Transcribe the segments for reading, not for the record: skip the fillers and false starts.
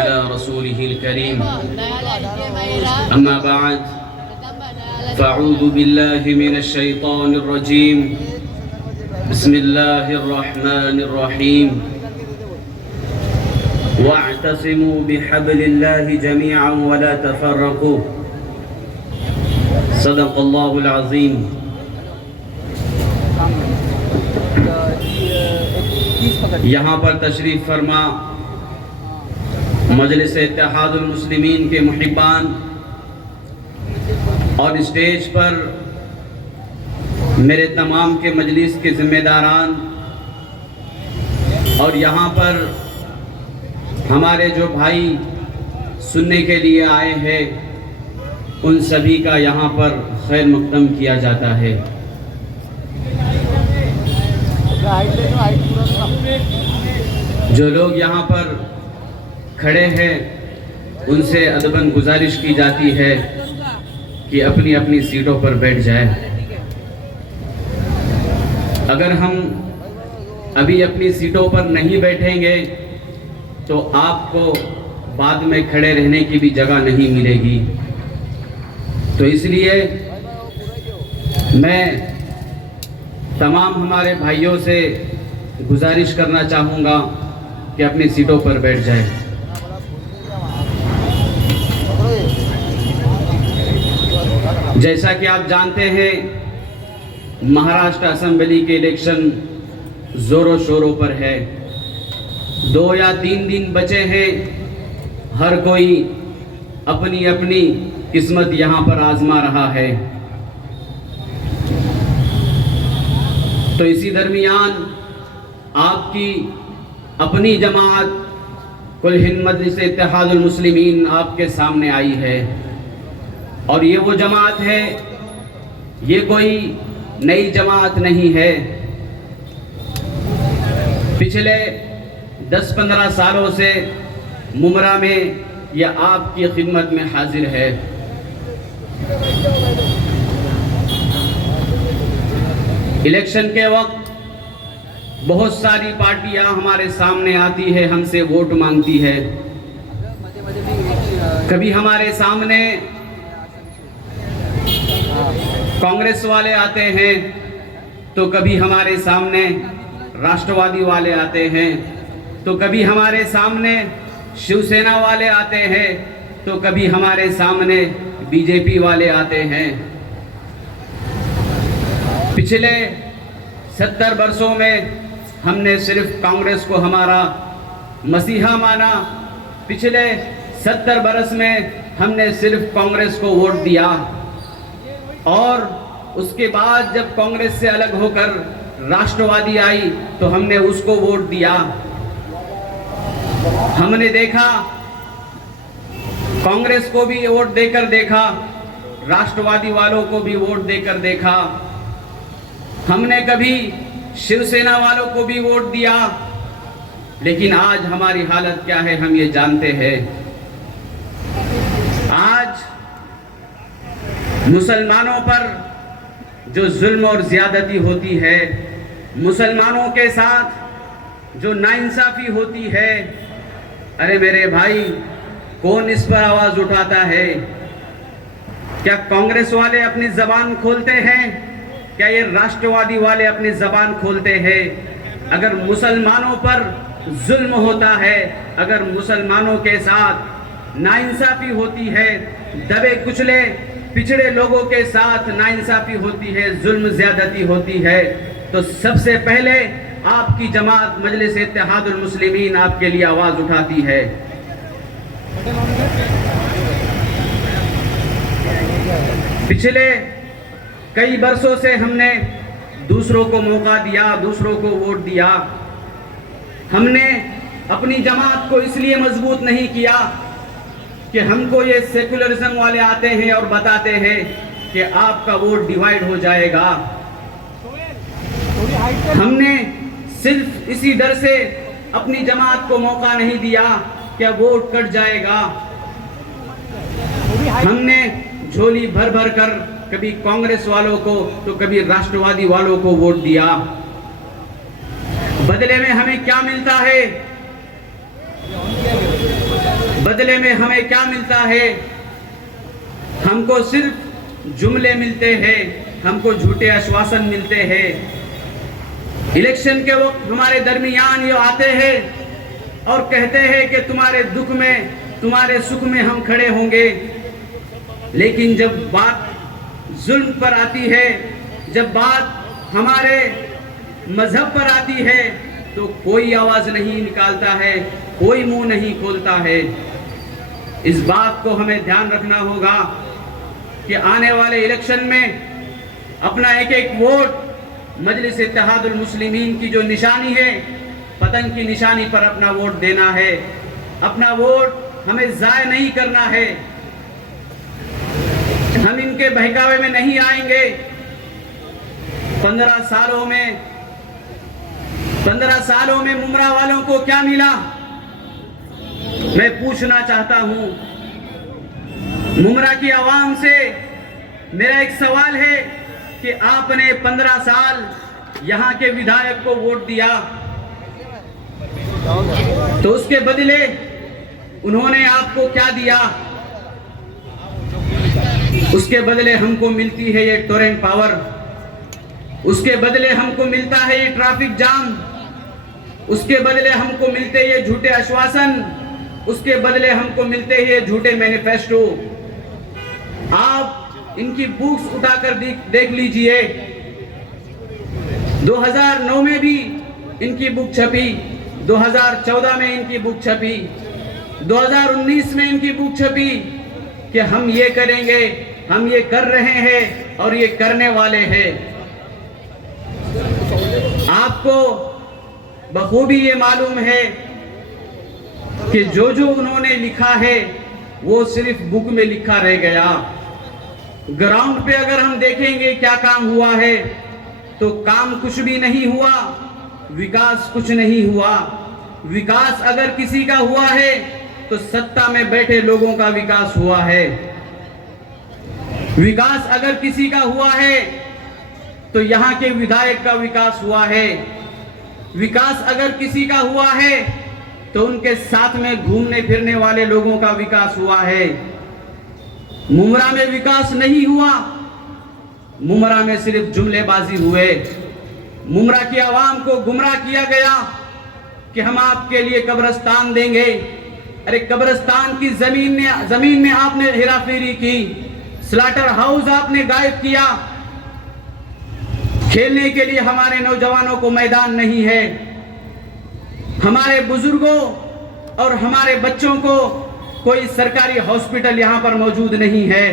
अला रसूलिहिल करीम। अम्मा बाद फ़अऊज़ु बिल्लाहि मिनश शैतानिर रजीम। बिस्मिल्लाहिर रहमानिर रहीम। वअतसिमू बिहब्लिल्लाहि जमीअन वला तफ़र्रक़ू। सदक़ल्लाहुल अज़ीम। यहाँ पर तशरीफ़ फरमा मजलिस इत्तेहादुल मुस्लिमीन के मुहिब्बान और स्टेज पर मेरे तमाम के मजलिस के ज़िम्मेदारान और यहाँ पर हमारे जो भाई सुनने के लिए आए हैं, उन सभी का यहाँ पर खैर मक़दम किया जाता है। जो लोग यहाँ पर खड़े हैं उनसे अदबन गुजारिश की जाती है कि अपनी अपनी सीटों पर बैठ जाए। अगर हम अभी अपनी सीटों पर नहीं बैठेंगे तो आपको बाद में खड़े रहने की भी जगह नहीं मिलेगी। तो इसलिए मैं तमाम हमारे भाइयों से गुजारिश करना चाहूँगा कि अपनी सीटों पर बैठ जाएं। जैसा कि आप जानते हैं, महाराष्ट्र असेंबली के इलेक्शन ज़ोरों शोरों पर है। 2 या 3 दिन बचे हैं। हर कोई अपनी अपनी किस्मत यहाँ पर आजमा रहा है। तो इसी दरमियान आपकी अपनी जमात कुल हिंद मजलिस इत्तेहादुल मुस्लिमीन आपके सामने आई है। और ये वो जमात है, ये कोई नई जमात नहीं है। पिछले 10-15 सालों से मुमरा में यह आपकी खिदमत में हाजिर है। इलेक्शन के वक्त बहुत सारी पार्टियां हमारे सामने आती है, हमसे वोट मांगती है। कभी हमारे सामने कांग्रेस वाले आते हैं, तो कभी हमारे सामने राष्ट्रवादी वाले आते हैं, तो कभी हमारे सामने शिवसेना वाले आते हैं, तो कभी हमारे सामने बीजेपी वाले आते हैं। पिछले 70 वर्षों में हमने सिर्फ कांग्रेस को हमारा मसीहा माना। पिछले 70 बरस में हमने सिर्फ कांग्रेस को वोट दिया। और उसके बाद जब कांग्रेस से अलग होकर राष्ट्रवादी आई तो हमने उसको वोट दिया। हमने देखा, कांग्रेस को भी वोट देकर देखा, राष्ट्रवादी वालों को भी वोट देकर देखा। हमने कभी शिवसेना वालों को भी वोट दिया। लेकिन आज हमारी हालत क्या है हम ये जानते हैं। आज मुसलमानों पर जो जुल्म और ज्यादती होती है, मुसलमानों के साथ जो नाइंसाफी होती है, अरे मेरे भाई, कौन इस पर आवाज उठाता है? क्या कांग्रेस वाले अपनी जबान खोलते हैं? क्या ये राष्ट्रवादी वाले अपनी जबान खोलते हैं? अगर मुसलमानों पर जुल्म होता है, अगर मुसलमानों के साथ नाइंसाफी होती है, दबे कुचले पिछड़े लोगों के साथ नाइंसाफी होती है, जुल्म ज्यादती होती है, तो सबसे पहले आपकी जमात मजलिस इत्तेहादुल मुस्लिमीन आपके लिए आवाज उठाती है। पिछले कई वर्षों से हमने दूसरों को मौका दिया, दूसरों को वोट दिया। हमने अपनी जमात को इसलिए मजबूत नहीं किया कि हमको ये सेकुलरिज्म वाले आते हैं और बताते हैं कि आपका वोट डिवाइड हो जाएगा। हमने सिर्फ इसी डर से अपनी जमात को मौका नहीं दिया कि वोट कट जाएगा। हमने झोली भर भर कर कभी कांग्रेस वालों को तो कभी राष्ट्रवादी वालों को वोट दिया। बदले में हमें क्या मिलता है? बदले में हमें क्या मिलता है? हमको सिर्फ जुमले मिलते हैं, हमको झूठे आश्वासन मिलते हैं। इलेक्शन के वक्त हमारे दरमियान ये आते हैं और कहते हैं कि तुम्हारे दुख में, तुम्हारे सुख में हम खड़े होंगे। लेकिन जब बात जुल्म पर आती है, जब बात हमारे मजहब पर आती है, तो कोई आवाज नहीं निकालता है, कोई मुंह नहीं खोलता है। इस बात को हमें ध्यान रखना होगा कि आने वाले इलेक्शन में अपना एक एक वोट मजलिस इत्तेहादुल मुस्लिमीन की जो निशानी है, पतंग की निशानी पर अपना वोट देना है। अपना वोट हमें जाया नहीं करना है। हम इनके बहकावे में नहीं आएंगे। 15 सालों में मुमरा वालों को क्या मिला? मैं पूछना चाहता हूं। मुमरा की आवाम से मेरा एक सवाल है कि आपने 15 साल यहां के विधायक को वोट दिया, तो उसके बदले उन्होंने आपको क्या दिया? उसके बदले हमको मिलती है ये टोरेंट पावर, उसके बदले हमको मिलता है ये ट्रैफिक जाम, उसके बदले हमको मिलते ये झूठे आश्वासन, उसके बदले हमको मिलते ये झूठे मैनिफेस्टो। आप इनकी बुक्स उठाकर देख लीजिए। 2009 में भी इनकी बुक छपी, 2014 में इनकी बुक छपी, 2019 में इनकी बुक छपी कि हम ये करेंगे, हम ये कर रहे हैं और ये करने वाले हैं। आपको बखूबी ये मालूम है कि जो जो उन्होंने लिखा है वो सिर्फ बुक में लिखा रह गया। ग्राउंड पे अगर हम देखेंगे क्या काम हुआ है, तो काम कुछ भी नहीं हुआ, विकास कुछ नहीं हुआ। विकास अगर किसी का हुआ है तो सत्ता में बैठे लोगों का विकास हुआ है। विकास अगर किसी का हुआ है तो यहाँ के विधायक का विकास हुआ है। विकास अगर किसी का हुआ है तो उनके साथ में घूमने फिरने वाले लोगों का विकास हुआ है। मुमरा में विकास नहीं हुआ, मुमरा में सिर्फ जुमलेबाजी हुए। मुमरा की आवाम को गुमराह किया गया कि हम आपके लिए कब्रिस्तान देंगे। अरे कब्रिस्तान की जमीन में आपने हेराफेरी की, स्लाटर हाउस आपने गायब किया। खेलने के लिए हमारे नौजवानों को मैदान नहीं है, हमारे बुजुर्गों और हमारे बच्चों को कोई सरकारी हॉस्पिटल यहां पर मौजूद नहीं है।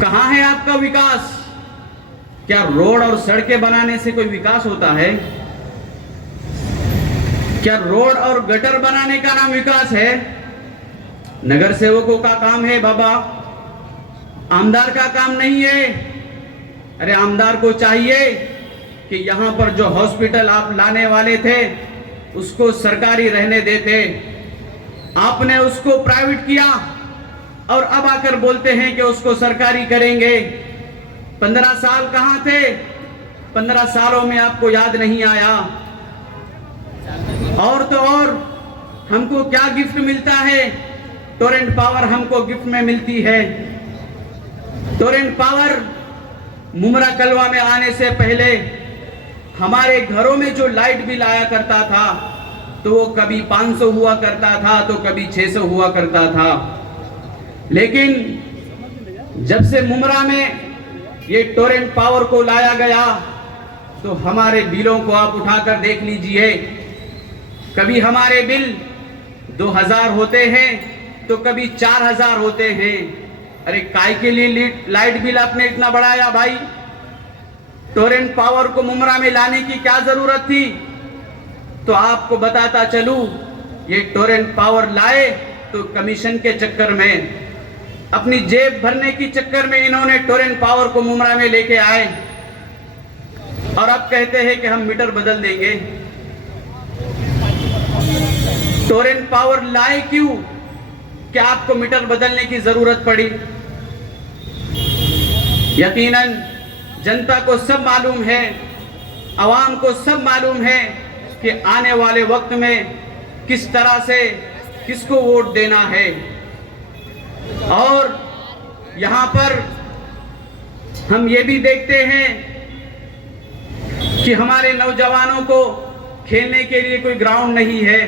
कहां है आपका विकास? क्या रोड और सड़कें बनाने से कोई विकास होता है? क्या रोड और गटर बनाने का नाम विकास है? नगर सेवकों का काम है बाबा, आमदार का काम नहीं है। अरे आमदार को चाहिए कि यहां पर जो हॉस्पिटल आप लाने वाले थे उसको सरकारी रहने देते। आपने उसको प्राइवेट किया और अब आकर बोलते हैं कि उसको सरकारी करेंगे। 15 साल कहां थे? 15 सालों में आपको याद नहीं आया। और तो और हमको क्या गिफ्ट मिलता है? टोरेंट पावर हमको गिफ्ट में मिलती है। टोरेंट पावर मुमरा कलवा में आने से पहले हमारे घरों में जो लाइट बिल आया करता था तो वो कभी 500 हुआ करता था तो कभी 600 हुआ करता था। लेकिन जब से मुमरा में ये टोरेंट पावर को लाया गया तो हमारे बिलों को आप उठाकर देख लीजिए। कभी हमारे बिल 2000 होते हैं तो कभी 4000 होते हैं। अरे काय के लिए लाइट बिल आपने इतना बढ़ाया भाई? टोरेंट पावर को मुमरा में लाने की क्या जरूरत थी? तो आपको बताता चलूं, ये टोरेंट पावर लाए तो कमीशन के चक्कर में, अपनी जेब भरने की चक्कर में इन्होंने टोरेंट पावर को मुमरा में लेके आए और अब कहते हैं कि हम मीटर बदल देंगे। टोरेंट पावर लाए क्यों? क्या आपको मीटर बदलने की जरूरत पड़ी? यकीनन जनता को सब मालूम है, अवाम को सब मालूम है कि आने वाले वक्त में किस तरह से किसको वोट देना है। और यहाँ पर हम ये भी देखते हैं कि हमारे नौजवानों को खेलने के लिए कोई ग्राउंड नहीं है।